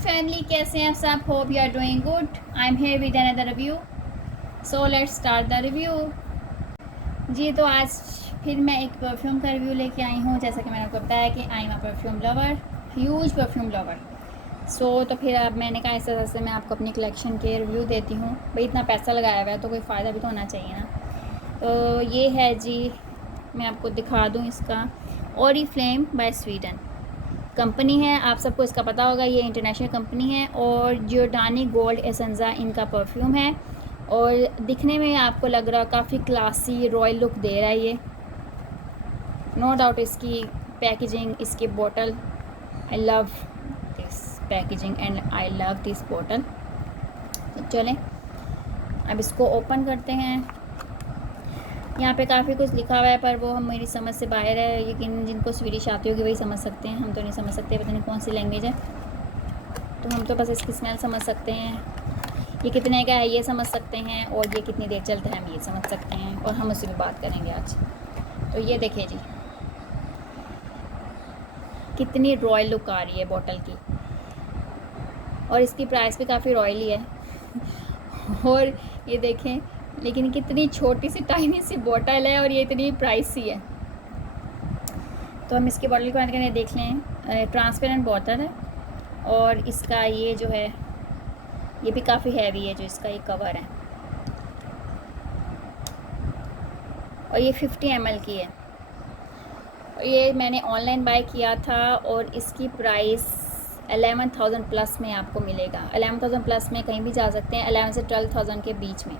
Family, कैसे हैं आप सब? Hope you are doing good. I am here with another review, so let's start the review. जी, तो आज फिर मैं एक परफ्यूम का रिव्यू लेके आई हूँ। जैसा कि मैंने आपको बताया कि I am a perfume lover, huge perfume lover. तो फिर अब मैंने कहा ऐसे ऐसे मैं आपको अपनी कलेक्शन के रिव्यू देती हूँ। भाई इतना पैसा लगाया हुआ है तो कोई फ़ायदा भी तो होना चाहिए ना। तो ये है जी, मैं आपको दिखा दूँ इसका। ओरिफ्लेम बाय स्वीडन कंपनी है, आप सबको इसका पता होगा, ये इंटरनेशनल कंपनी है। और जियोडानी गोल्ड एसेंजा इनका परफ्यूम है। और दिखने में आपको लग रहा काफ़ी क्लासी रॉयल लुक दे रहा है ये, नो डाउट। इसकी पैकेजिंग, इसकी बोतल, I love this packaging and I love this बोतल। तो चलें अब इसको ओपन करते हैं। यहाँ पे काफ़ी कुछ लिखा हुआ है पर वो हम मेरी समझ से बाहर है, लेकिन जिनको स्वीडिश आती होगी वही समझ सकते हैं, हम तो नहीं समझ सकते, पता नहीं कौन सी लैंग्वेज है। तो हम तो बस इसकी स्मेल समझ सकते हैं, ये कितने का है ये समझ सकते हैं, और ये कितनी देर चलता है हम ये समझ सकते हैं, और हम उससे भी बात करेंगे आज। तो ये देखिए जी, कितनी रॉयल लुक आ रही है बोतल की, और इसकी प्राइस भी काफ़ी रॉयल ही है। और ये देखें, लेकिन कितनी छोटी सी टाइनी सी बोतल है और ये इतनी प्राइसी है। तो हम इसकी बोतल को बंद करके देख लें। ट्रांसपेरेंट बोतल है, और इसका ये जो है ये भी काफ़ी हैवी है, जो इसका ये कवर है। और ये 50 ml की है। और ये मैंने ऑनलाइन बाय किया था, और इसकी प्राइस 11,000 प्लस में आपको मिलेगा। 11,000 प्लस में कहीं भी जा सकते हैं, 11 से 12,000 के बीच में।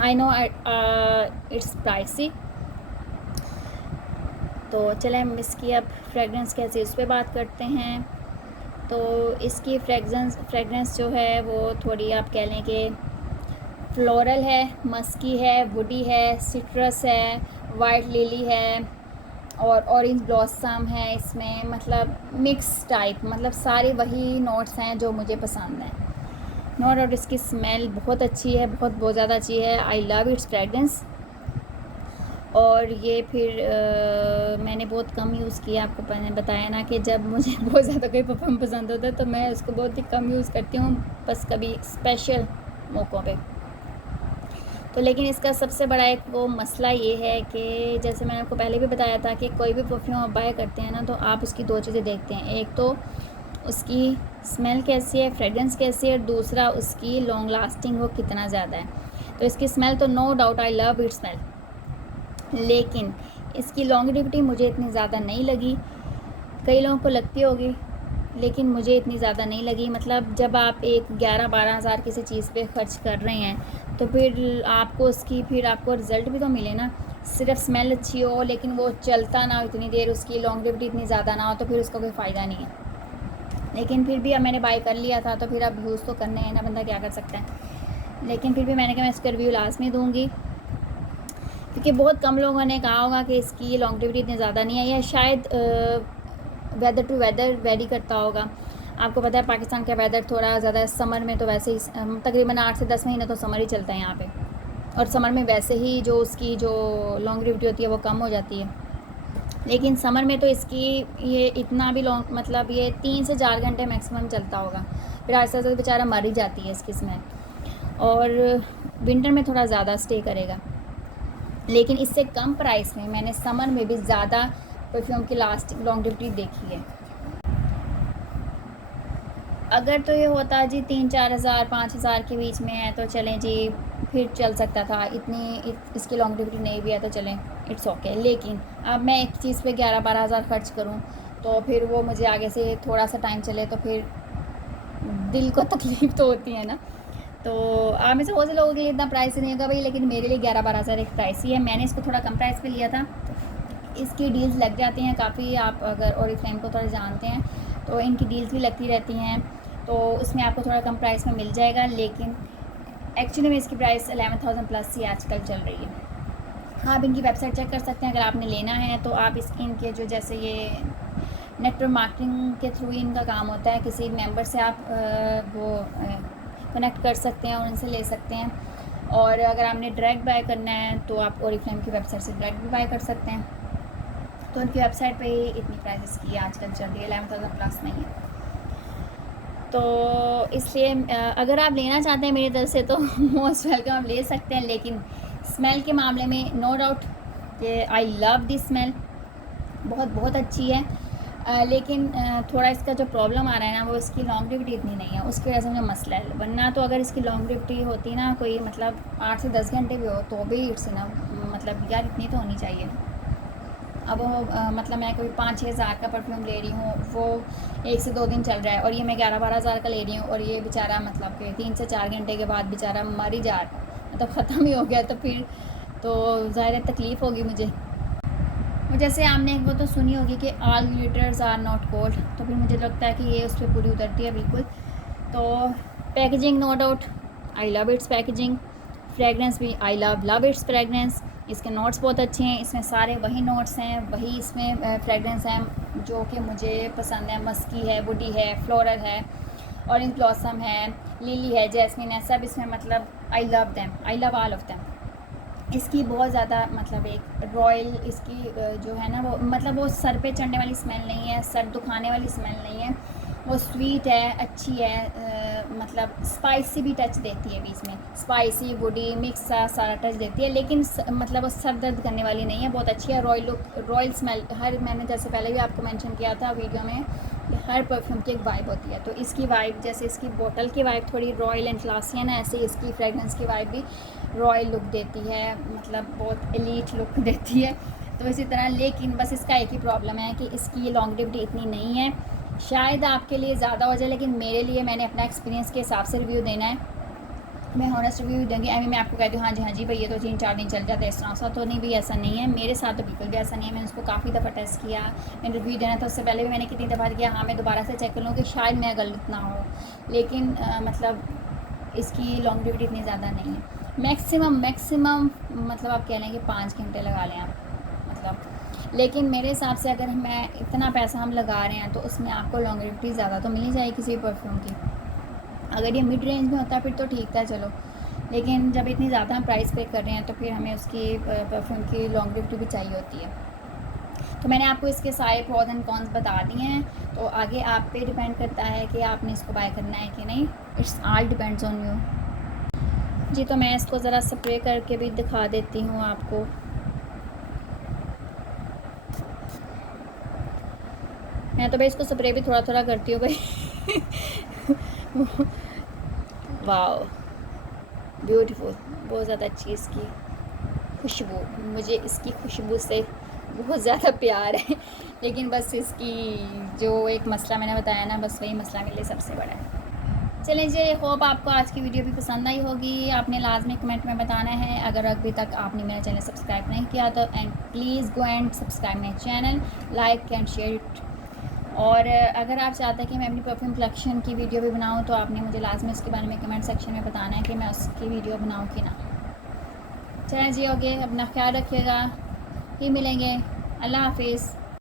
I know it's pricey. तो चलें हम इसकी अब फ्रेगरेंस कैसी उस पर बात करते हैं। तो इसकी फ्रेगरेंस जो है वो थोड़ी आप कह लें कि फ्लोरल है, मस्की है, वुडी है, सिट्रस है, वाइट लिली है, और ऑरेंज ब्लॉसम है इसमें। मतलब मिक्स टाइप, मतलब सारे वही नोट्स हैं जो मुझे पसंद हैं। नो डाउट इसकी स्मेल बहुत अच्छी है, बहुत ज़्यादा अच्छी है। आई लव इट्स फ्रेगरेंस। और ये फिर मैंने बहुत कम यूज़ किया, आपको मैंने बताया ना कि जब मुझे बहुत ज़्यादा कोई परफ्यूम पसंद होता है तो मैं उसको बहुत ही कम यूज़ करती हूँ, बस कभी स्पेशल मौक़ों पे। तो लेकिन इसका सबसे बड़ा एक वो मसला ये है कि जैसे मैंने आपको पहले भी बताया था कि कोई भी परफ्यूम आप बाय करते हैं ना, तो आप उसकी दो चीज़ें देखते हैं। एक तो उसकी स्मेल कैसी है, फ्रेगरेंस कैसी है, और दूसरा उसकी लॉन्ग लास्टिंग वो कितना ज़्यादा है। तो इसकी स्मेल तो no doubt I love it smell, लेकिन इसकी लॉन्गेविटी मुझे इतनी ज़्यादा नहीं लगी। कई लोगों को लगती होगी, लेकिन मुझे इतनी ज़्यादा नहीं लगी। मतलब जब आप एक 11-12 हज़ार किसी चीज़ पे ख़र्च कर रहे हैं, तो फिर आपको उसकी फिर आपको रिज़ल्ट भी तो मिले ना। सिर्फ स्मेल अच्छी हो लेकिन वो चलता ना हो इतनी देर, उसकी लॉन्गेविटी इतनी ज़्यादा ना हो, तो फिर उसका कोई फ़ायदा नहीं है। लेकिन फिर भी अब मैंने बाय कर लिया था, तो फिर अब यूज़ तो करना है ना, बंदा क्या कर सकता है। लेकिन फिर भी मैंने कहा मैं इसका रिव्यू लाजमी दूँगी, क्योंकि बहुत कम लोगों ने कहा होगा कि इसकी लॉन्गेविटी इतनी ज़्यादा नहीं है, या शायद वेदर टू वेदर वेरी करता होगा। आपको पता है पाकिस्तान का वेदर थोड़ा ज़्यादा, समर में तो वैसे ही तकरीबन 8 से 10 महीने तो समर ही चलता है यहाँ पे, और समर में वैसे ही जो उसकी जो लॉन्गेविटी होती है वो कम हो जाती है। लेकिन समर में तो इसकी ये इतना भी लॉन्ग, मतलब ये 3 से 4 घंटे मैक्सिमम चलता होगा, फिर आहिस्ता आहिस्ता बेचारा मर ही जाती है इसकी स्मेल। और विंटर में थोड़ा ज़्यादा स्टे करेगा। लेकिन इससे कम प्राइस में मैंने समर में भी ज़्यादा परफ्यूम की लास्टिंग लॉन्गेविटी देखी है। अगर तो ये होता जी 3-4 हज़ार 5 हज़ार के बीच में है तो चलें जी, फिर चल सकता था। इसकी लॉन्गेविटी नहीं भी है तो चलें, इट्स ओके। लेकिन अब मैं एक चीज़ पे 11-12 हज़ार खर्च करूं, तो फिर वो मुझे आगे से थोड़ा सा टाइम चले तो फिर दिल को तकलीफ़ तो होती है ना। तो आप में से बहुत से लोगों के लिए इतना प्राइस नहीं होगा भाई, लेकिन मेरे लिए 11-12 हज़ार एक प्राइस ही है। मैंने इसको थोड़ा कम प्राइस पे लिया था। इसकी डील्स लग जाती हैं काफ़ी, आप अगर ओरिफ्लेम को थोड़ा जानते हैं तो इनकी डील्स भी लगती रहती हैं, तो उसमें आपको थोड़ा कम प्राइस में मिल जाएगा। लेकिन एक्चुअली में इसकी प्राइस 11,000 प्लस ही आजकल चल रही है। आप इनकी वेबसाइट चेक कर सकते हैं अगर आपने लेना है तो। आप इनके जो जैसे ये नेटवर्क मार्केटिंग के थ्रू इनका काम होता है, किसी मेंबर से आप वो कनेक्ट कर सकते हैं और उनसे ले सकते हैं। और अगर आपने डायरेक्ट बाय करना है तो आप ओरिफ्लेम की वेबसाइट से डायरेक्ट भी बाय कर सकते हैं। तो उनकी वेबसाइट पे ही इतनी प्राइसेस की आजकल चल रही है, 11,000 प्लस में ही है। तो इसलिए अगर आप लेना चाहते हैं मेरी तरफ से तो मोस्ट वेलकम, आप ले सकते हैं। लेकिन स्मेल के मामले में नो डाउट कि आई लव दिस स्मेल, बहुत बहुत अच्छी है। लेकिन थोड़ा इसका जो प्रॉब्लम आ रहा है ना, वो इसकी लॉन्गेविटी इतनी नहीं है, उसकी वजह से मुझे मसला है। वरना तो अगर इसकी लॉन्गेविटी होती ना कोई मतलब 8 से 10 घंटे भी हो तो भी इट्स ना, मतलब यार इतनी तो होनी चाहिए ना। अब वो मतलब मैं कोई 5-6 हज़ार का परफ्यूम ले रही हूँ, वो 1 से 2 दिन चल रहा है, और ये मैं 11-12 हज़ार का ले रही हूँ, और ये बेचारा मतलब कि 3 से 4 घंटे के बाद बेचारा मर ही जा रहा है, मतलब ख़त्म ही हो गया। तो फिर तो ज़ाहिर तकलीफ़ होगी मुझे। जैसे आपने एक वो तो सुनी होगी कि all glitters are not gold, तो फिर मुझे लगता है कि ये उस पर पूरी उतरती है बिल्कुल। तो packaging no doubt I love its packaging, fragrance भी आई लव इट्स फ्रेगरेंस। इसके नोट्स बहुत अच्छे हैं, इसमें सारे वही नोट्स हैं, वही इसमें फ्रेगरेंस हैं जो कि मुझे पसंद है। मस्की है, वुडी है, फ्लोरल है, ऑरेंज ब्लॉसम है, लिली है, जैस्मिन है, सब इसमें मतलब I love them, I love all of them. इसकी बहुत ज़्यादा मतलब एक रॉयल इसकी जो है ना वो मतलब वो सर पे चढ़ने वाली स्मेल नहीं है, सर दुखाने वाली स्मेल नहीं है, वो स्वीट है, अच्छी है, मतलब स्पाइसी भी टच देती है बीच में, स्पाइसी वुडी मिक्स सा सारा टच देती है। लेकिन मतलब वो सर दर्द करने वाली नहीं है, बहुत अच्छी है। रॉयल लुक, रॉयल स्मेल, हर मैंने जैसे पहले भी आपको मेंशन किया था वीडियो में, हर परफ्यूम की एक वाइब होती है। तो इसकी वाइब जैसे इसकी बोतल की वाइब थोड़ी रॉयल एंड क्लासी है ना, ऐसे इसकी फ्रेगरेंस की वाइब भी रॉयल लुक देती है, मतलब बहुत एलीट लुक देती है। तो इसी तरह, लेकिन बस इसका एक ही प्रॉब्लम है कि इसकी लॉन्गेविटी इतनी नहीं है। शायद आपके लिए ज़्यादा हो जाए, लेकिन मेरे लिए, मैंने अपना एक्सपीरियंस के हिसाब से रिव्यू देना है, मैं हॉनेस्ट रिव्यू दूँगी। अभी मैं आपको कहती हूँ हाँ जी भाई ये तो 3-4 दिन चल जाता है, इस तरह सा तो नहीं भी, ऐसा नहीं है। मेरे साथ तो बिल्कुल भी ऐसा नहीं है। मैंने उसको काफ़ी दफ़ा टेस्ट किया, मैंने रिव्यू देना था उससे पहले भी मैंने कितनी दफ़ा किया। हाँ मैं दोबारा से चेक कर लूँ कि शायद मैं गलत ना हो, लेकिन मतलब इसकी लॉन्गेविटी इतनी ज़्यादा नहीं है। मैक्सिमम मतलब आप कह लें कि 5 घंटे लगा लें आप, मतलब। लेकिन मेरे हिसाब से अगर मैं इतना पैसा हम लगा रहे हैं तो उसमें आपको लॉन्गेविटी ज़्यादा तो मिल ही जाएगी किसी परफ्यूम की। अगर ये मिड रेंज में होता फिर तो ठीक था चलो, लेकिन जब इतनी ज़्यादा हम प्राइस पे कर रहे हैं तो फिर हमें उसकी परफ्यूम की लॉन्गेविटी भी चाहिए होती है। तो मैंने आपको इसके सारे प्रोज एंड कॉन्स बता दिए हैं। तो आगे आप पे डिपेंड करता है कि आपने इसको बाय करना है कि नहीं, it's all depends on you जी। तो मैं इसको ज़रा स्प्रे करके भी दिखा देती हूँ आपको। मैं तो भाई इसको स्प्रे भी थोड़ा थोड़ा करती हूँ भाई। वाओ ब्यूटीफुल, बहुत ज़्यादा अच्छी इसकी खुशबू, मुझे इसकी खुशबू से बहुत ज़्यादा प्यार है। लेकिन बस इसकी जो एक मसला मैंने बताया ना, बस वही मसला मेरे लिए सबसे बड़ा है। चलें जी, होप आपको आज की वीडियो भी पसंद आई होगी। आपने लाजमी कमेंट में बताना है। अगर अभी तक आपने मेरा चैनल सब्सक्राइब नहीं किया तो and please go and subscribe my channel, like and share it. और अगर आप चाहते हैं कि मैं अपनी परफ्यूम कलेक्शन की वीडियो भी बनाऊं तो आपने मुझे लाजमी उसके बारे में कमेंट सेक्शन में बताना है कि मैं उसकी वीडियो बनाऊं कि ना। चलें जी, ओके, अपना ख्याल रखिएगा, फिर मिलेंगे, अल्लाह हाफिज़।